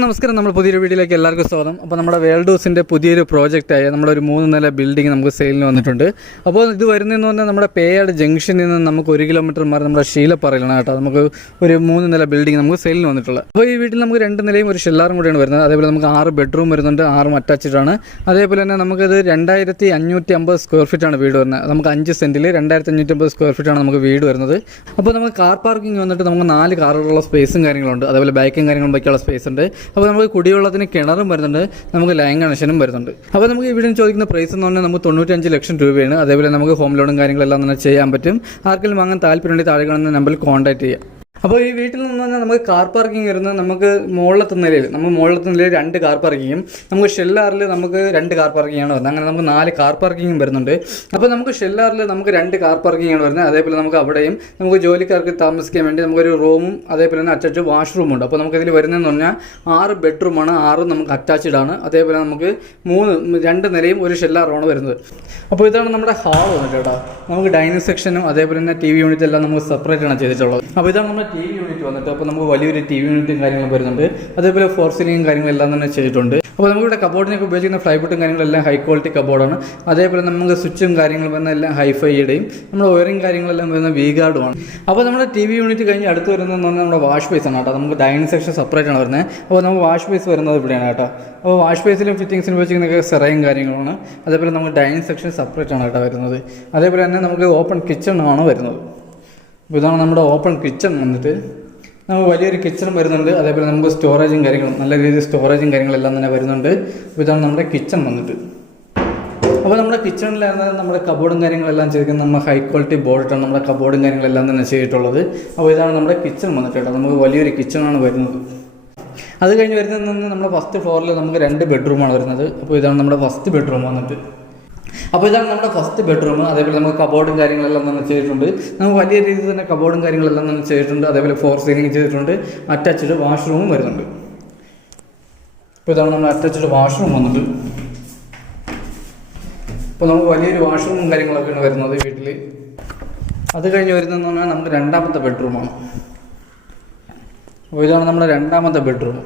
നമസ്കാരം. നമ്മൾ പുതിയൊരു വീഡിയോയിലേക്ക് എല്ലാവർക്കും സ്വാഗതം. അപ്പോൾ നമ്മുടെ വേൾഡോസിൻ്റെ പുതിയൊരു പ്രോജക്റ്റായ നമ്മുടെ ഒരു 3 നില ബിൽഡിംഗ് നമുക്ക് സെയിലിന് വന്നിട്ടുണ്ട്. അപ്പോൾ ഇത് വരുന്നതെന്ന് പറഞ്ഞാൽ നമ്മുടെ പേയാട് ജംഗ്ഷനിൽ നിന്ന് നമുക്ക് 1 കിലോമീറ്റർ മാറി നമ്മുടെ ശീലപ്പാറയിലാണ് കേട്ടോ നമുക്ക് ഒരു 3 നില ബിൽഡിംഗ് നമുക്ക് സെയിലിന് വന്നിട്ടുള്ളത്. അപ്പോൾ ഈ വീട്ടിൽ നമുക്ക് 2 നിലയും ഒരു ഷെല്ലാറും കൂടിയാണ് വരുന്നത്. അതേപോലെ നമുക്ക് 6 ബെഡ്റൂം വരുന്നുണ്ട്, 6 അറ്റാച്ച്ഡ് ആണ്. അതേപോലെ തന്നെ നമുക്കിത് 2550 സ്ക്വയർ ഫീറ്റാണ് വീട് വരുന്നത്. നമുക്ക് 5 സെൻറ്റിൽ 2550 സ്ക്വയർ ഫീറ്റാണ് നമുക്ക് വീട് വരുന്നത്. അപ്പോൾ നമുക്ക് കാർ പാർക്കിംഗ് വന്നിട്ട് നമുക്ക് 4 കാറുകളുള്ള സ്പേസും കാര്യങ്ങളുണ്ട്. അതേപോലെ ബൈക്കും കാര്യങ്ങളും വയ്ക്കാനുള്ള സ്പേസ് ഉണ്ട്. അപ്പോൾ നമുക്ക് കുടിവെള്ളത്തിന് കിണറും വരുന്നുണ്ട്, നമുക്ക് ലൈൻ കണക്ഷനും വരുന്നുണ്ട്. അപ്പോൾ നമുക്ക് ഇവിടെ ചോദിക്കുന്ന പ്രൈസ് എന്ന് പറഞ്ഞാൽ നമുക്ക് 95 ലക്ഷം രൂപയാണ്. അതേപോലെ നമുക്ക് ഹോം ലോണും കാര്യങ്ങളെല്ലാം തന്നെ ചെയ്യാൻ പറ്റും. ആർക്കെങ്കിലും വാങ്ങാൻ താല്പര്യമുണ്ടെങ്കിൽ താഴെ കാണുന്ന നമ്പറിൽ കോൺടാക്ട് ചെയ്യാം. അപ്പോൾ ഈ വീട്ടിൽ നിന്ന് പറഞ്ഞാൽ നമുക്ക് കാർ പാർക്കിംഗ് വരുന്നത് നമുക്ക് മുകളിലത്തെ നിലയിൽ 2 കാർ പാർക്കിങ്ങും നമുക്ക് ഷെല്ലാറിൽ നമുക്ക് 2 കാർ പാർക്കിങ്ങാണ് വരുന്നത്. അങ്ങനെ നമുക്ക് 4 കാർ പാർക്കിങ്ങും വരുന്നുണ്ട്. അപ്പോൾ നമുക്ക് ഷെല്ലാറിൽ നമുക്ക് 2 കാർ പാർക്കിങ്ങാണ് വരുന്നത്. അതേപോലെ നമുക്ക് അവിടെയും നമുക്ക് ജോലിക്കാർക്ക് താമസിക്കാൻ വേണ്ടി നമുക്കൊരു റൂമും അതേപോലെ തന്നെ അറ്റാച്ച്ഡ് വാഷ്റൂമും ഉണ്ട്. അപ്പോൾ നമുക്കിതിൽ വരുന്നതെന്ന് പറഞ്ഞാൽ 6 ബെഡ്റൂമാണ്, 6 നമുക്ക് അറ്റാച്ച്ഡ് ആണ്. അതേപോലെ നമുക്ക് 2 നിലയും ഒരു ഷെല്ലാറുമാണ് വരുന്നത്. അപ്പോൾ ഇതാണ് നമ്മുടെ ഹാൾ വന്നിട്ട് കേട്ടോ. നമുക്ക് ഡൈനിങ് സെക്ഷനും അതേപോലെ തന്നെ TV യൂണിറ്റ് എല്ലാം നമുക്ക് സെപ്പറേറ്റ് ആണ് ചെയ്തിട്ടുള്ളത്. അപ്പോൾ ഇതാണ് നമ്മുടെ TV യൂണിറ്റ് വന്നിട്ട്. അപ്പോൾ നമുക്ക് വലിയൊരു TV യൂണിറ്റും കാര്യങ്ങളും വരുന്നുണ്ട്. അതേപോലെ ഫോർ സീലിംഗും കാര്യങ്ങളെല്ലാം തന്നെ ചെയ്തിട്ടുണ്ട്. അപ്പോൾ നമുക്കിവിടെ കബോർഡിനൊക്കെ ഉപയോഗിക്കുന്ന ഫ്ലൈവുഡും കാര്യങ്ങളെല്ലാം ഹൈ ക്വാളിറ്റി കബോർഡാണ്. അതേപോലെ നമുക്ക് സ്വിച്ചും കാര്യങ്ങളും വരുന്ന എല്ലാം ഹൈഫൈയുടെയും നമ്മുടെ വയറിങ് കാര്യങ്ങളെല്ലാം വരുന്ന V-ഗാർഡുമാണ്. അപ്പോൾ നമ്മുടെ TV യൂണിറ്റ് കഴിഞ്ഞ് അടുത്ത് വരുന്നതെന്ന് പറഞ്ഞാൽ നമ്മുടെ വാഷ് ബേസ് ആണ് കേട്ടോ. നമുക്ക് ഡൈനിങ് സെക്ഷൻ സെപ്പറേറ്റ് ആണ് വരുന്നത്. അപ്പോൾ നമുക്ക് വാഷ് ബേസ് വരുന്നത് ഇവിടെയാണ് കേട്ടോ. അപ്പോൾ വാഷ് ബേസിലും ഫിറ്റിംഗ്സിനും ഉപയോഗിക്കുന്നതൊക്കെ സെറയും കാര്യങ്ങളാണ്. അതേപോലെ നമുക്ക് ഡൈനിങ് സെക്ഷൻ സെപ്പറേറ്റ് ആണ് കേട്ടോ വരുന്നത്. അതേപോലെ തന്നെ നമുക്ക് ഓപ്പൺ കിച്ചൺ ആണ് വരുന്നത്. അപ്പോൾ ഇതാണ് നമ്മുടെ ഓപ്പൺ കിച്ചൺ വന്നിട്ട്. നമുക്ക് വലിയൊരു കിച്ചണും വരുന്നുണ്ട്. അതേപോലെ നമുക്ക് സ്റ്റോറേജും കാര്യങ്ങളും നല്ല രീതിയിൽ സ്റ്റോറേജും കാര്യങ്ങളെല്ലാം തന്നെ വരുന്നുണ്ട്. അപ്പോൾ ഇതാണ് നമ്മുടെ കിച്ചൺ വന്നിട്ട്. അപ്പോൾ നമ്മുടെ കിച്ചണിലാണ് നമ്മുടെ കബോർഡും കാര്യങ്ങളെല്ലാം ചെയ്തിരിക്കുന്നത്. നമ്മൾ ഹൈ ക്വാളിറ്റി ബോർഡിട്ടാണ് നമ്മുടെ കബോർഡും കാര്യങ്ങളെല്ലാം തന്നെ ചെയ്തിട്ടുള്ളത്. അപ്പോൾ ഇതാണ് നമ്മുടെ കിച്ചൺ വന്നിട്ട് കേട്ടോ. നമുക്ക് വലിയൊരു കിച്ചണാണ് വരുന്നത്. അത് കഴിഞ്ഞ് വരുന്നത് നമ്മുടെ ഫസ്റ്റ് ഫ്ലോറിൽ നമുക്ക് 2 ബെഡ്റൂമാണ് വരുന്നത്. അപ്പോൾ ഇതാണ് നമ്മുടെ ഫസ്റ്റ് ബെഡ്റൂം വന്നിട്ട്. അപ്പോൾ ഇതാണ് നമ്മുടെ ഫസ്റ്റ് ബെഡ്റൂം. അതേപോലെ നമുക്ക് കബോർഡും കാര്യങ്ങളെല്ലാം തന്നെ ചെയ്തിട്ടുണ്ട്. നമുക്ക് വലിയ രീതിയിൽ തന്നെ കബോർഡും കാര്യങ്ങളെല്ലാം തന്നെ ചെയ്തിട്ടുണ്ട്. അതേപോലെ ഫോർ സീലിംഗ് ചെയ്തിട്ടുണ്ട്. അറ്റാച്ച്ഡ് വാഷ്റൂമും വരുന്നുണ്ട്. അപ്പോൾ ഇതാണ് നമ്മുടെ അറ്റാച്ച്ഡ് വാഷ്റൂം വന്നിട്ട്. അപ്പോൾ നമുക്ക് വലിയൊരു വാഷ്റൂമും കാര്യങ്ങളൊക്കെയാണ് വരുന്നത് വീട്ടിൽ. അത് കഴിഞ്ഞ് വരുന്നതെന്ന് പറഞ്ഞാൽ നമുക്ക് 2ാമത്തെ ബെഡ്റൂമാണ്. അപ്പോൾ ഇതാണ് നമ്മുടെ 2ാമത്തെ ബെഡ്റൂം.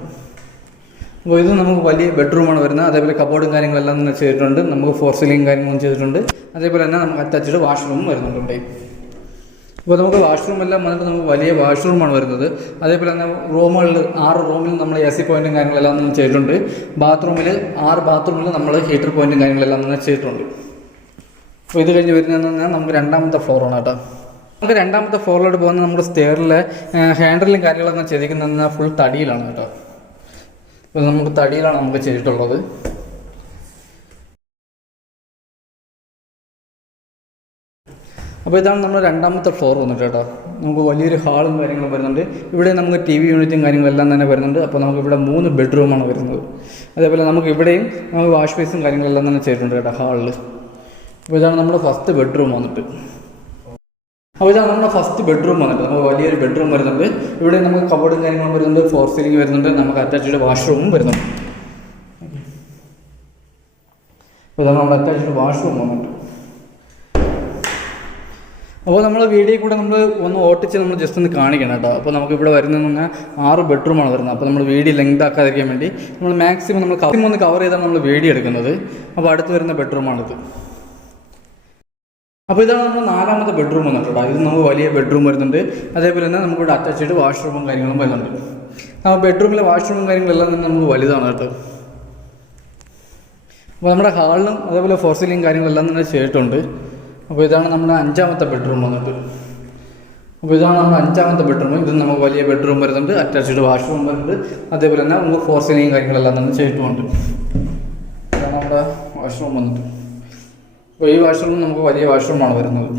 അപ്പോൾ ഇത് നമുക്ക് വലിയ ബെഡ്റൂമാണ് വരുന്നത്. അതേപോലെ കബോർഡും കാര്യങ്ങളെല്ലാം തന്നെ ചെയ്തിട്ടുണ്ട്. നമുക്ക് ഫോർ സീലിംഗ് കാര്യങ്ങളും ചെയ്തിട്ടുണ്ട്. അതേപോലെ തന്നെ നമുക്ക് അറ്റാച്ച്ഡ് വാഷ്റൂമും വരുന്നുണ്ട്. അപ്പോൾ നമുക്ക് വാഷ്റൂം എല്ലാം വന്നിട്ട് നമുക്ക് വലിയ വാഷ്റൂമാണ് വരുന്നത്. അതേപോലെ തന്നെ റൂമുകളിൽ 6 റൂമിൽ നമ്മൾ AC പോയിൻറ്റും കാര്യങ്ങളെല്ലാം നമ്മൾ ചെയ്തിട്ടുണ്ട്. ബാത്റൂമിൽ 6 ബാത്റൂമിൽ നമ്മൾ ഹീറ്റർ പോയിൻറ്റും കാര്യങ്ങളെല്ലാം നമ്മൾ ചെയ്തിട്ടുണ്ട്. അപ്പോൾ ഇത് കഴിഞ്ഞ് വരുന്നതെന്ന് പറഞ്ഞാൽ നമുക്ക് 2ാമത്തെ ഫ്ലോറാണ് കേട്ടോ. നമുക്ക് 2ാമത്തെ ഫ്ലോറിലോട്ട് പോകുന്ന നമ്മുടെ സ്റ്റെയറിലെ ഹാൻഡിലും കാര്യങ്ങളൊക്കെ ചെയ്തിരിക്കുന്നത് ഫുൾ തടിയിലാണ് കേട്ടോ. അപ്പോൾ നമുക്ക് തടിയിലാണ് നമുക്ക് ചെയ്തിട്ടുള്ളത്. അപ്പോൾ ഇതാണ് നമ്മുടെ 2ാമത്തെ ഫ്ലോർ വന്നിട്ട് കേട്ടോ. നമുക്ക് വലിയൊരു ഹാളും കാര്യങ്ങളും വരുന്നുണ്ട്. ഇവിടെ നമുക്ക് TV യൂണിറ്റും കാര്യങ്ങളെല്ലാം തന്നെ വരുന്നുണ്ട്. അപ്പോൾ നമുക്ക് ഇവിടെ 3 ബെഡ്റൂമാണ് വരുന്നത്. അതേപോലെ നമുക്ക് ഇവിടെയും നമുക്ക് വാഷ് ബേസും കാര്യങ്ങളെല്ലാം തന്നെ ചെയ്തിട്ടുണ്ട് കേട്ടോ ഹാളിൽ. അപ്പോൾ ഇതാണ് നമ്മുടെ ഫസ്റ്റ് ബെഡ്റൂം വന്നിട്ട്. അപ്പോൾ ഇതാണ് നമ്മുടെ ഫസ്റ്റ് ബെഡ്റൂം വന്നിട്ട്. നമുക്ക് വലിയൊരു ബെഡ്റൂം വരുന്നുണ്ട്. ഇവിടെ നമുക്ക് കബോർഡും കാര്യങ്ങളും വരുന്നുണ്ട്. ഫോർ സീലിംഗ് വരുന്നുണ്ട്. നമുക്ക് അറ്റാച്ച്ഡ് വാഷ്റൂമും വരുന്നുണ്ട്. അപ്പോൾ ഇതാണ് നമ്മുടെ അറ്റാച്ച്ഡ് വാഷ്റൂം വന്നിട്ട്. അപ്പോൾ നമ്മൾ വീഡിയോയിൽ കൂടെ നമ്മൾ ഒന്ന് ഓട്ടിച്ച് നമ്മൾ ജസ്റ്റ് ഒന്ന് കാണിക്കണം കേട്ടോ. അപ്പോൾ നമുക്ക് ഇവിടെ വരുന്നതെന്ന് പറഞ്ഞാൽ 6 ബെഡ്റൂമാണ് വരുന്നത്. അപ്പോൾ നമ്മൾ വീഡിയോ ലെങ്ത് ആക്കാതിരിക്കാൻ വേണ്ടി നമ്മൾ മാക്സിമം ഒന്ന് കവർ ചെയ്താണ് നമ്മൾ വീഡിയോ എടുക്കുന്നത്. അപ്പോൾ അടുത്ത് വരുന്ന ബെഡ്റൂമാണിത്. അപ്പോൾ ഇതാണ് നമ്മൾ 4ാമത്തെ ബെഡ്റൂം വന്നിട്ട് കേട്ടോ. ഇത് നമുക്ക് വലിയ ബെഡ്റൂം വരുന്നുണ്ട്. അതേപോലെ തന്നെ നമുക്കിവിടെ അറ്റാച്ച്ഡ് വാഷ്റൂമും കാര്യങ്ങളും വരുന്നുണ്ട്. ആ ബെഡ്റൂമിലെ വാഷ്റൂമും കാര്യങ്ങളെല്ലാം തന്നെ നമുക്ക് വലുതാണ് കേട്ടോ. അപ്പോൾ നമ്മുടെ ഹാളിലും അതേപോലെ ഫോർ സീലിംഗ് കാര്യങ്ങളെല്ലാം തന്നെ ചെയ്തിട്ടുണ്ട്. അപ്പോൾ ഇതാണ് നമ്മുടെ 5ാമത്തെ ബെഡ്റൂം വന്നിട്ട്. അപ്പോൾ ഇതാണ് നമ്മുടെ 5ാമത്തെ ബെഡ്റൂം. ഇത് നമുക്ക് വലിയ ബെഡ്റൂം വരുന്നുണ്ട്. അറ്റാച്ച്ഡ് വാഷ്റൂം വരുന്നുണ്ട്. അതേപോലെ തന്നെ നമുക്ക് ഫോർ സീലിംഗ് കാര്യങ്ങളെല്ലാം തന്നെ ചെയ്തിട്ടുണ്ട്. ഇതാണ് നമ്മുടെ വാഷ്റൂം വന്നിട്ട്. അപ്പോൾ ഈ വാഷ്റൂം നമുക്ക് വലിയ വാഷ്റൂമാണ് വരുന്നത്.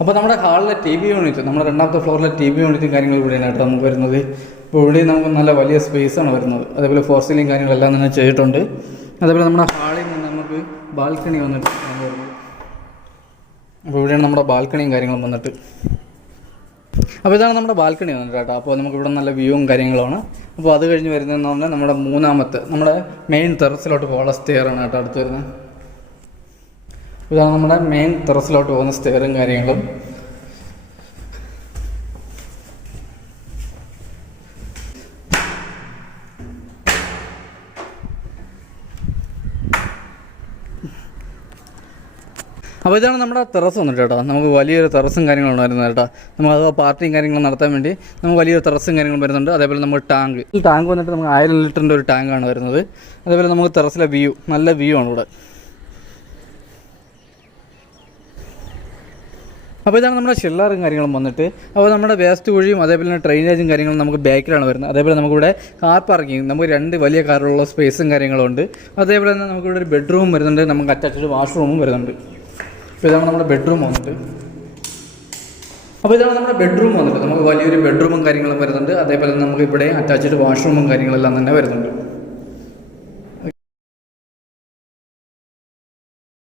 അപ്പോൾ നമ്മുടെ ഹാളിലെ TV യൂണിറ്റ് നമ്മുടെ 2ാമത്തെ ഫ്ലോറിലെ TV യൂണിറ്റും കാര്യങ്ങളും ഇവിടെയാണ് കേട്ടോ നമുക്ക് വരുന്നത്. അപ്പോൾ ഇവിടെ നമുക്ക് നല്ല വലിയ സ്പേസാണ് വരുന്നത്. അതേപോലെ ഫോർ സീലിംഗ് കാര്യങ്ങളെല്ലാം തന്നെ ചെയ്തിട്ടുണ്ട്. അതേപോലെ നമ്മുടെ ഹാളിൽ നിന്ന് നമുക്ക് ബാൽക്കണി വന്നിട്ട് വരുന്നത്. അപ്പോൾ ഇവിടെയാണ് നമ്മുടെ ബാൽക്കണിയും കാര്യങ്ങളും വന്നിട്ട്. അപ്പോൾ ഇതാണ് നമ്മുടെ ബാൽക്കണി വന്നിട്ട് കേട്ടോ. അപ്പോൾ നമുക്കിവിടെ നല്ല വ്യൂവും കാര്യങ്ങളുമാണ്. അപ്പോൾ അത് കഴിഞ്ഞ് വരുന്നതെന്ന് പറഞ്ഞാൽ നമ്മുടെ 3ാമത്തെ നമ്മുടെ മെയിൻ ടെറസിലോട്ട് പോകുന്ന സ്റ്റെയറാണ് കേട്ടോ അടുത്ത് വരുന്നത്. ഇതാണ് നമ്മുടെ മെയിൻ ടെറസിലോട്ട് പോകുന്ന സ്റ്റെയറും കാര്യങ്ങളും. അപ്പോൾ ഇതാണ് നമ്മുടെ ടെറസ് വന്നിട്ട് കേട്ടോ. നമുക്ക് വലിയൊരു ടെറസും കാര്യങ്ങളും വരുന്നത് കേട്ടോ. നമ്മൾ അഥവാ പാർട്ടിയും കാര്യങ്ങളും നടത്താൻ വേണ്ടി നമുക്ക് വലിയൊരു ടെറസും കാര്യങ്ങളും വരുന്നുണ്ട്. അതേപോലെ നമുക്ക് ടാങ്ക് വന്നിട്ട് നമുക്ക് 1000 ലിറ്ററിൻ്റെ ഒരു ടാങ്കാണ് വരുന്നത്. അതേപോലെ നമുക്ക് ടെറസിലെ നല്ല വ്യൂ ആണ് ഇവിടെ. അപ്പോൾ ഇതാണ് നമ്മുടെ ഷില്ലറും കാര്യങ്ങളും വന്നിട്ട്. അപ്പോൾ നമ്മുടെ വേസ്റ്റ് കുഴിയും അതേപോലെ തന്നെ ഡ്രെയിനേജും കാര്യങ്ങളും നമുക്ക് ബാക്കിലാണ് വരുന്നത്. അതേപോലെ നമുക്കിവിടെ കാർ പാർക്കിംഗ്, നമുക്ക് 2 വലിയ കാറുള്ള സ്പേസും കാര്യങ്ങളും ഉണ്ട്. അതേപോലെ തന്നെ നമുക്കിവിടെ ഒരു ബെഡ്റൂം വരുന്നുണ്ട്, നമുക്ക് അറ്റാച്ച്ഡ് വാഷ്റൂമും വരുന്നുണ്ട്. അപ്പോൾ ഇതാണ് നമ്മുടെ ബെഡ്റൂം വന്നിട്ട്. നമുക്ക് വലിയൊരു ബെഡ്റൂമും കാര്യങ്ങളും വരുന്നുണ്ട്. അതേപോലെ നമുക്ക് ഇവിടെ അറ്റാച്ച്ഡ് വാഷ്റൂമും കാര്യങ്ങളെല്ലാം തന്നെ വരുന്നുണ്ട്.